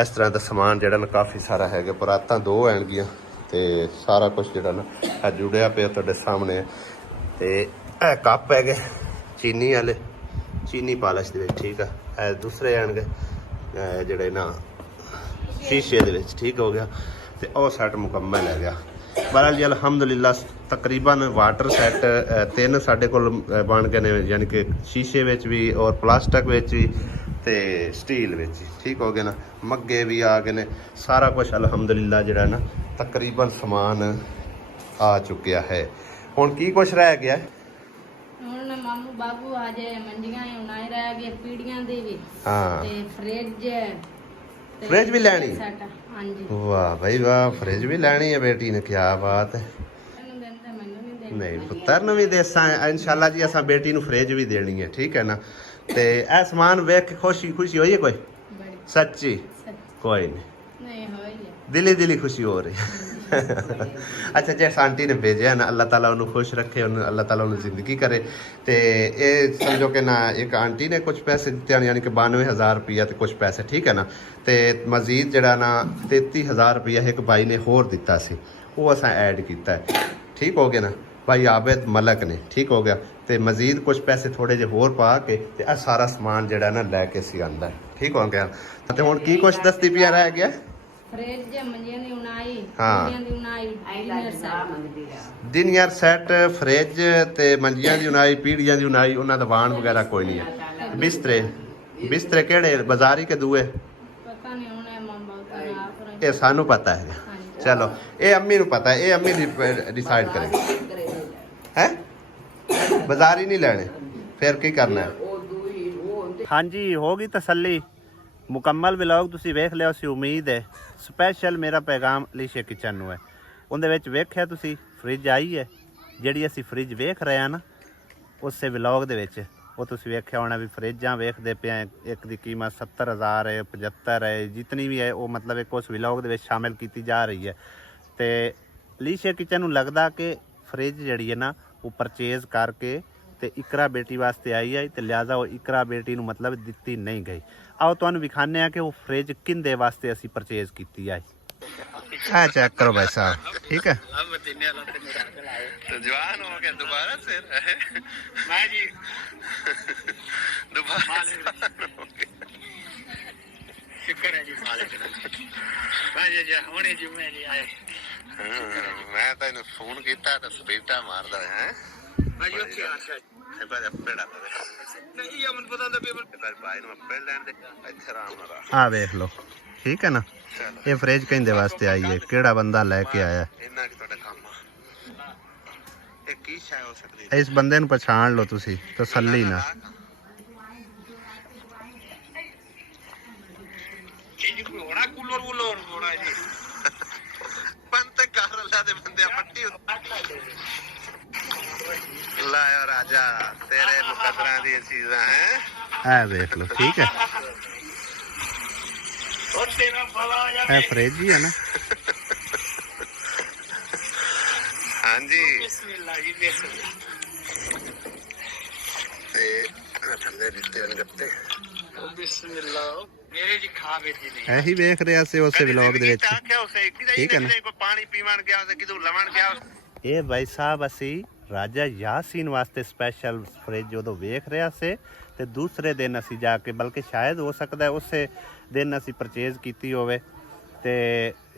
ਇਸ ਤਰ੍ਹਾਂ ਦਾ ਸਮਾਨ ਜਿਹੜਾ ਨਾ ਕਾਫੀ ਸਾਰਾ ਹੈਗਾ। ਪਰਾਤਾਂ 2 ਹੈਗੀਆਂ ਤੇ ਸਾਰਾ ਕੁਝ ਜਿਹੜਾ ਨਾ ਇਹ ਜੁੜਿਆ ਪਿਆ ਤੁਹਾਡੇ ਸਾਹਮਣੇ। ਤੇ ਇਹ ਕੱਪ ਹੈਗੇ ਚੀਨੀ ਵਾਲੇ, ਚੀਨੀ ਪਾਲਿਸ਼ ਦੇ ਵਿੱਚ, ਠੀਕ ਆ। ਇਹ ਦੂਸਰੇ ਆਣਗੇ ਜਿਹੜੇ ਨਾ ਸ਼ੀਸ਼ੇ ਦੇ ਵਿੱਚ, ਠੀਕ ਹੋ ਗਿਆ। ਤੇ ਉਹ ਸੈੱਟ ਮੁਕੰਮਲ ਹੈ ਗਿਆ। बहरहाल जी अलहमदुलिल्लाह तकरीबन वाटर सैट 3 साढ़े को बन गए ने, यानी कि शीशे विच भी और प्लास्टिक विच भी ते स्टील विच भी, ठीक हो गया ना। मग्गे भी आ गए ने, सारा कुछ अलहमदुलिल्लाह जिहड़ा ना तकरीबन समान आ चुकिया है। हुण की कुछ रह गया है? ਹੁਣ ਮਾਮੂ ਬਾਬੂ ਆ ਜੇ ਮੰਜੀਆਂ ਹੀ ਉਣਾਈ ਰਹਿ ਗਏ, ਪੀੜੀਆਂ ਦੇ ਵੀ, हाँ ਤੇ फ्रिज भी लैनी? हाँ जी। वाह भाई वाह, फ्रिज भी लैनी है बेटी ने, क्या बात है। नहीं पुत्र भी देसा इंशाल्लाह जी, असा बेटी नू फ्रिज भी देनी है, ठीक है ना। ते ए समान वेख के खुशी हुई है कोई? सच्ची? कोई नहीं, दिली खुशी हो रही है। अच्छा जिस आंटी ने भेजा ना, अल्लाह ताला उन्हें खुश रखे, अल्लाह ताला उन्हें जिंदगी करे। तो ये समझो कि ना एक आंटी ने कुछ पैसे दिते, यानी कि 92,000 रुपया तो कुछ पैसे, ठीक है ना। तो मजीद जरा ना 33,000 रुपया एक भाई ने होर दिता सी, ਉਹ ਅਸਾਂ ਐਡ ਕੀਤਾ ਹੈ। ਠੀਕ ਹੋ ਗਿਆ ਨਾ ਭਾਈ ਆਬਿਦ ਮਲਕ ਨੇ, ਠੀਕ ਹੋ ਗਿਆ। ਤੇ ਮਜ਼ੀਦ ਕੁਝ ਪੈਸੇ ਥੋੜੇ ਜਿਹੇ ਹੋਰ ਪਾ ਕੇ ਤੇ ਇਹ ਸਾਰਾ ਸਮਾਨ ਜਿਹੜਾ ਨਾ ਲੈ ਕੇ ਸੀ ਆਂਦਾ, ਠੀਕ ਹੋ ਗਿਆ। ਤੇ ਹੁਣ ਕੀ ਕੁਝ ਦੱਸਦੀ ਪਿਆ ਰਹਿ ਗਿਆ? ਫ੍ਰਿਜ ਮੰਜੀਆਂ ਦੀ ਉਣਾਈ, ਹਾਂ। ਮੰਜੀਆਂ ਦੀ ਉਣਾਈ, dinner set. Dinner set, fridge ਤੇ ਮੰਜੀਆਂ ਦੀ ਉਣਾਈ, ਪੀੜੀਆਂ ਦੀ ਉਣਾਈ, ਉਹਨਾਂ ਦਾ ਵਾਣ ਵਗੈਰਾ ਕੋਈ ਨਹੀਂ ਹੈ। ਬਿਸਤਰੇ ਕਿਹੜੇ ਬਾਜ਼ਾਰੀ ਕੇ ਦੂਏ? ਪਤਾ ਨਹੀਂ ਹੁਣ ਇਹ ਮਾਂ ਬਾਪ ਦਾ ਆਪ ਇਹ ਸਾਨੂੰ ਪਤਾ ਹੈ। ਚਲੋ ਇਹ ਅੰਮੀ ਨੂੰ ਪਤਾ ਹੈ, ਇਹ ਅੰਮੀ ਡਿਸਾਈਡ ਕਰੇ ਹੈ। ਬਾਜ਼ਾਰੀ ਨਹੀਂ ਲੈਣੇ, ਫਿਰ ਕੀ ਕਰਨਾ ਹੈ? ਹਾਂਜੀ ਹੋ ਗਈ ਤਸੱਲੀ, ਮੁਕੰਮਲ ਵਲੌਗ ਤੁਸੀਂ ਵੇਖ ਲਿਆ ਸੀ। ਉਮੀਦ ਹੈ ਸਪੈਸ਼ਲ ਮੇਰਾ ਪੈਗਾਮ ਲੀਸ਼ੇ ਕਿਚਨ ਨੂੰ ਹੈ। ਉਹਦੇ ਵਿੱਚ ਵੇਖਿਆ ਤੁਸੀਂ ਫ੍ਰਿਜ ਆਈ ਹੈ, ਜਿਹੜੀ ਅਸੀਂ ਫ੍ਰਿਜ ਵੇਖ ਰਹੇ ਹਾਂ ਨਾ ਉਸੇ ਵਲੌਗ ਦੇ ਵਿੱਚ ਉਹ ਤੁਸੀਂ ਵੇਖਿਆ ਹੋਣਾ ਵੀ ਫ੍ਰਿਜਾਂ ਵੇਖਦੇ ਪਏ, ਇੱਕ ਦੀ ਕੀਮਤ 70,000 ਹੈ, 75 ਹੈ, ਜਿਤਨੀ ਵੀ ਹੈ ਉਹ ਮਤਲਬ ਇੱਕ ਉਸ ਵਲੌਗ ਦੇ ਵਿੱਚ ਸ਼ਾਮਿਲ ਕੀਤੀ ਜਾ ਰਹੀ ਹੈ। ਤੇ ਲੀਸ਼ੇ ਕਿਚਨ ਨੂੰ ਲੱਗਦਾ ਕਿ ਫ੍ਰਿਜ ਜਿਹੜੀ ਹੈ ਨਾ ਉਹ ਪਰਚੇਜ਼ ਕਰਕੇ ਤੇ ਇਕਰਾ ਬੇਟੀ ਵਾਸਤੇ ਆਈ ਹੈ, ਤੇ ਲਿਹਾਜ਼ਾ ਉਹ ਇਕਰਾ ਬੇਟੀ ਨੂੰ ਮਤਲਬ ਦਿੱਤੀ ਨਹੀਂ ਗਈ। ਆਓ ਤੁਹਾਨੂੰ ਵਿਖਾਣੇ ਆ ਕਿ ਉਹ ਫ੍ਰਿਜ ਕਿੰਦੇ ਵਾਸਤੇ ਅਸੀਂ ਪਰਚੇਜ਼ ਕੀਤੀ ਹੈ। ਆ ਚੈੱਕ ਕਰੋ ਭਾਈ ਸਾਹਿਬ, ਠੀਕ ਹੈ। जवान हो गया दोबारा से मैं जी दोबारा शुक्र है जी मालिक मैं तेन फोन किया तो स्पीटा मारदा है आ वेख लो, ठीक है ना। ये फ्रिज कहते वास्ते आई है, केड़ा बंदा लेके आया इस बंदे नूं पछाण लो तुसी तसल्ली ना। लाया राजा तेरे मुकद्दरां दी चीज़ां हैं, ऐ देख लो, ठीक है। है फ्रिज ही है ना। हाँ जी ਇਹੀ ਵੇਖ ਰਿਹਾ ਸੀ ਉਸੇ ਵਲੌਗ ਦੇ ਵਿੱਚ, ਠੀਕ ਹੈ ਨਾ। ਪਾਣੀ ਪੀਵਣ ਗਿਆ ਸੀ, ਕਿਦੋਂ ਲਵਣ ਗਿਆ। ਇਹ ਭਾਈ ਸਾਹਿਬ ਅਸੀਂ ਰਾਜਾ ਯਾਸੀਨ ਵਾਸਤੇ ਸਪੈਸ਼ਲ ਫ੍ਰਿਜ ਉਦੋਂ ਵੇਖ ਰਿਹਾ ਸੀ ਤੇ ਦੂਸਰੇ ਦਿਨ ਅਸੀਂ ਜਾ ਕੇ, ਬਲਕਿ ਸ਼ਾਇਦ ਹੋ ਸਕਦਾ ਉਸੇ ਦਿਨ ਅਸੀਂ ਪਰਚੇਜ਼ ਕੀਤੀ ਹੋਵੇ ਤੇ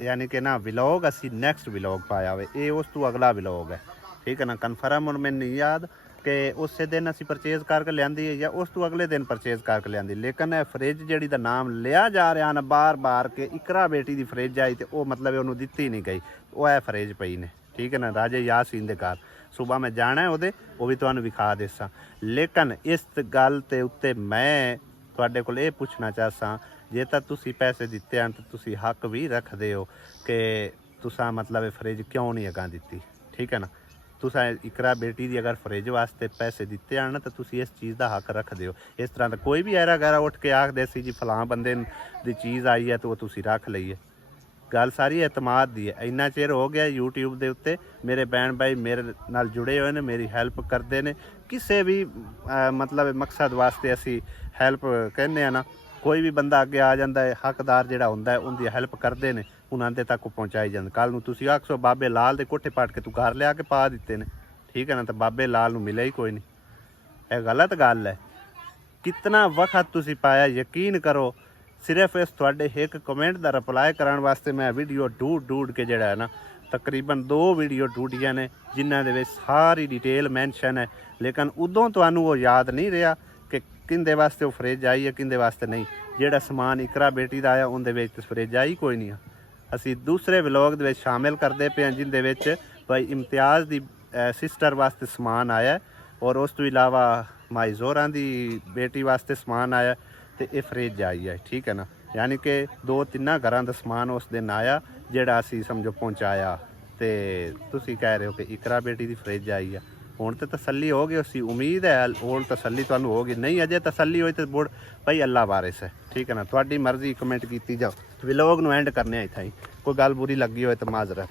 ਯਾਨੀ ਕਿ ਨਾ ਵਲੌਗ ਅਸੀਂ ਨੈਕਸਟ ਵਲੌਗ ਪਾਇਆ ਹੋਵੇ। ਇਹ ਉਸ ਤੋਂ ਅਗਲਾ ਵਲੌਗ ਹੈ, ਠੀਕ ਹੈ ਨਾ। ਕਨਫਰਮ ਹੁਣ ਮੈਨੂੰ ਨਹੀਂ ਯਾਦ ਕਿ ਉਸੇ ਦਿਨ ਅਸੀਂ ਪਰਚੇਜ਼ ਕਰਕੇ ਲਿਆਂਦੀ ਹੈ ਜਾਂ ਉਸ ਤੋਂ ਅਗਲੇ ਦਿਨ ਪਰਚੇਜ਼ ਕਰਕੇ ਲਿਆਂਦੀ। ਲੇਕਿਨ ਇਹ ਫ੍ਰਿਜ ਜਿਹੜੀ ਦਾ ਨਾਮ ਲਿਆ ਜਾ ਰਿਹਾ ਨਾ ਬਾਰ-ਬਾਰ ਕਿ ਇਕਰਾ ਬੇਟੀ ਦੀ ਫ੍ਰਿਜ ਆਈ ਤੇ ਉਹ ਮਤਲਬ ਉਹਨੂੰ ਦਿੱਤੀ ਨਹੀਂ ਗਈ, ਉਹ ਇਹ ਫ੍ਰਿਜ ਪਈ ਨੇ, ਠੀਕ ਹੈ ਨਾ। ਰਾਜੇ ਯਾਸੀਨ ਦੇ ਘਰ ਸੁਬਾਹ ਮੈਂ ਜਾਣਾ ਉਹਦੇ, ਉਹ ਵੀ ਤੁਹਾਨੂੰ ਵਿਖਾ ਦੇਸਾਂ। ਲੇਕਿਨ ਇਸ ਗੱਲ ਤੇ ਉੱਤੇ ਮੈਂ ਤੁਹਾਡੇ ਕੋਲ ਇਹ ਪੁੱਛਣਾ ਚਾਹਸਾਂ, ਜੇ ਤਾਂ ਤੁਸੀਂ ਪੈਸੇ ਦਿੱਤੇ ਹਨ ਤਾਂ ਤੁਸੀਂ ਹੱਕ ਵੀ ਰੱਖਦੇ ਹੋ ਕਿ ਤੁਸੀਂ ਮਤਲਬ ਇਹ ਫ੍ਰਿਜ ਕਿਉਂ ਨਹੀਂ ਅਗਾਂ ਦਿੱਤੀ, ਠੀਕ ਹੈ ਨਾ। ਤੁਸੀਂ ਇਕਰਾ ਬੇਟੀ ਦੀ ਅਗਰ ਫ੍ਰਿਜ ਵਾਸਤੇ ਪੈਸੇ ਦਿੱਤੇ ਹਨ ਤਾਂ ਤੁਸੀਂ ਇਸ ਚੀਜ਼ ਦਾ ਹੱਕ ਰੱਖਦੇ ਹੋ। ਇਸ ਤਰ੍ਹਾਂ ਦਾ ਕੋਈ ਵੀ ਐਰਾ ਗੈਰਾ ਉੱਠ ਕੇ ਆਖਦੇ ਸੀ ਜੀ ਫਲਾਂ ਬੰਦੇ ਦੀ ਚੀਜ਼ ਆਈ ਹੈ ਤਾਂ ਉਹ ਤੁਸੀਂ ਰੱਖ ਲਈਏ। ਗੱਲ ਸਾਰੀ ਇਤਮਾਦ ਦੀ ਹੈ। ਇੰਨਾ ਚਿਰ ਹੋ ਗਿਆ YouTube ਦੇ ਉੱਤੇ ਮੇਰੇ ਭੈਣ ਭਾਈ ਮੇਰੇ ਨਾਲ ਜੁੜੇ ਹੋਏ ਨੇ, ਮੇਰੀ ਹੈਲਪ ਕਰਦੇ ਨੇ। ਕਿਸੇ ਵੀ ਮਤਲਬ ਮਕਸਦ ਵਾਸਤੇ ਅਸੀਂ ਹੈਲਪ ਕਹਿੰਦੇ ਆ ਨਾ, ਕੋਈ ਵੀ ਬੰਦਾ ਅੱਗੇ ਆ ਜਾਂਦਾ ਹੈ, ਹੱਕਦਾਰ ਜਿਹੜਾ ਹੁੰਦਾ ਹੈ ਉਹਦੀ ਹੈਲਪ ਕਰਦੇ ਨੇ, ਉਹਨਾਂ ਦੇ ਤੱਕ ਪਹੁੰਚਾਈ ਜਾਂਦਾ। ਕੱਲ ਨੂੰ ਤੁਸੀਂ ਆਖੋ ਬਾਬੇ ਲਾਲ ਦੇ ਕੋਠੇ ਪਾਟ ਕੇ ਤੂੰ ਘਰ ਲਿਆ ਕੇ ਪਾ ਦਿੱਤੇ ਨੇ, ਠੀਕ ਹੈ ਨਾ, ਤਾਂ ਬਾਬੇ ਲਾਲ ਨੂੰ ਮਿਲਿਆ ਹੀ ਕੋਈ ਨਹੀਂ। ਇਹ ਗਲਤ ਗੱਲ ਹੈ। ਕਿਤਨਾ ਵਕਤ ਤੁਸੀਂ ਪਾਇਆ, ਯਕੀਨ ਕਰੋ। ਸਿਰਫ ਇਸ ਤੁਹਾਡੇ ਇੱਕ ਕਮੈਂਟ ਦਾ ਰਿਪਲਾਈ ਕਰਨ ਵਾਸਤੇ ਮੈਂ ਵੀਡੀਓ ਢੂੰਢ ਕੇ ਜਿਹੜਾ ਹੈ ਨਾ ਤਕਰੀਬਨ 2 ਵੀਡੀਓ ਢੂੰਢੀਆਂ ਨੇ ਜਿਨ੍ਹਾਂ ਦੇ ਵਿੱਚ ਸਾਰੀ ਡਿਟੇਲ ਮੈਂਸ਼ਨ ਹੈ। ਲੇਕਿਨ ਉਦੋਂ ਤੁਹਾਨੂੰ ਉਹ ਯਾਦ ਨਹੀਂ ਰਿਹਾ ਕਿ ਕਿੰਦੇ ਵਾਸਤੇ ਉਹ ਫ੍ਰਿਜ ਆਈ ਹੈ, ਕਿੰਦੇ ਵਾਸਤੇ ਨਹੀਂ। ਜਿਹੜਾ ਸਮਾਨ ਇਕਰਾ ਬੇਟੀ ਦਾ ਆਇਆ ਉਹਦੇ ਵਿੱਚ ਫ੍ਰਿਜ ਆਈ ਕੋਈ ਨਹੀਂ। ਅਸੀਂ ਦੂਸਰੇ ਵਲੌਗ ਦੇ ਵਿੱਚ ਸ਼ਾਮਿਲ ਕਰਦੇ ਪਏ ਹਾਂ ਜਿਹਦੇ ਵਿੱਚ ਭਾਈ ਇਮਤਿਆਜ਼ ਦੀ ਸਿਸਟਰ ਵਾਸਤੇ ਸਮਾਨ ਆਇਆ ਔਰ ਉਸ ਤੋਂ ਇਲਾਵਾ ਮਾਈ ਜ਼ੋਰਾਂ ਦੀ ਬੇਟੀ ਵਾਸਤੇ ਸਮਾਨ ਆਇਆ ਤੇ ਇਹ ਫ੍ਰਿਜ ਆਈ ਹੈ, ਠੀਕ ਹੈ ਨਾ। ਯਾਨੀ ਕਿ 2-3 ਘਰਾਂ ਦਾ ਸਮਾਨ ਉਸ ਦਿਨ ਆਇਆ ਜਿਹੜਾ ਅਸੀਂ ਸਮਝੋ ਪਹੁੰਚਾਇਆ। ਤੇ ਤੁਸੀਂ ਕਹਿ ਰਹੇ ਹੋ ਕਿ ਇਕਰਾ ਬੇਟੀ ਦੀ ਫ੍ਰਿਜ ਆਈ ਹੈ। ਹੁਣ ਤੇ ਤਸੱਲੀ ਹੋ ਗਈ, ਅਸੀਂ ਉਮੀਦ ਹੈ ਹੁਣ ਤਸੱਲੀ ਤੁਹਾਨੂੰ ਹੋ ਗਈ। ਨਹੀਂ ਅਜੇ ਤਸੱਲੀ ਹੋਈ ਤੇ ਬੁੜ ਭਾਈ ਅੱਲਾ ਵਾਰਿਸ ਹੈ, ਠੀਕ ਹੈ ਨਾ। ਤੁਹਾਡੀ ਮਰਜ਼ੀ ਕਮੈਂਟ ਕੀਤੀ ਜਾਓ। ਵਲੌਗ ਨੂੰ ਐਂਡ ਕਰਨੇ ਆ ਇੱਥੇ ਹੀ। ਕੋਈ ਗੱਲ ਬੁਰੀ ਲੱਗੀ ਹੋਏ ਤਾਂ ਮਾਜ਼ਰਤ।